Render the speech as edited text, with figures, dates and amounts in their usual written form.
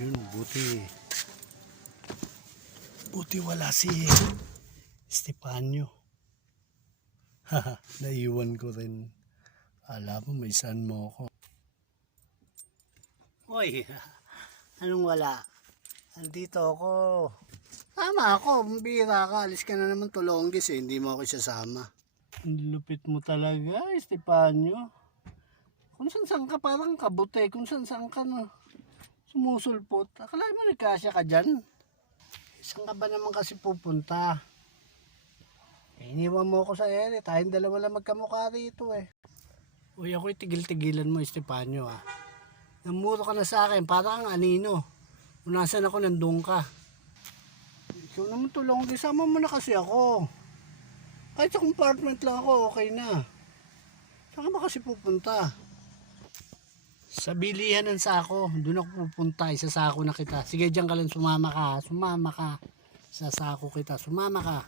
Yun, buti wala si Estepanyo. Haha, naiwan ko rin. Alam mo, may saan mo ako. Hoy, anong wala? Andito ako. Tama ako, bira ka. Alis ka na naman Tulonggis eh. Hindi mo ako isasama. Ang lupit mo talaga, Estepanyo. Kung saan ka, parang kabute. Kung saan ka na sumusulpot. Akala mo nagkasya ka dyan? Saan ka ba naman kasi pupunta? Iniwan mo ako sa ere. Tayong dalawa lang magkamukha rito eh. Uy, ako'y tigil-tigilan mo, Estepanyo ah. Namuro ka na sa akin, parang anino. Kung nasan ako, nandun ka. Ikaw naman Tulonggis, sama mo na kasi ako. Kahit sa compartment lang ako, okay na. Saan ka ba kasi pupunta? Sa bilihan ng sako, doon ako pupunta, isasako na kita. Sige, diyan ka lang, sumama ka. Sa sako kita, sumama ka.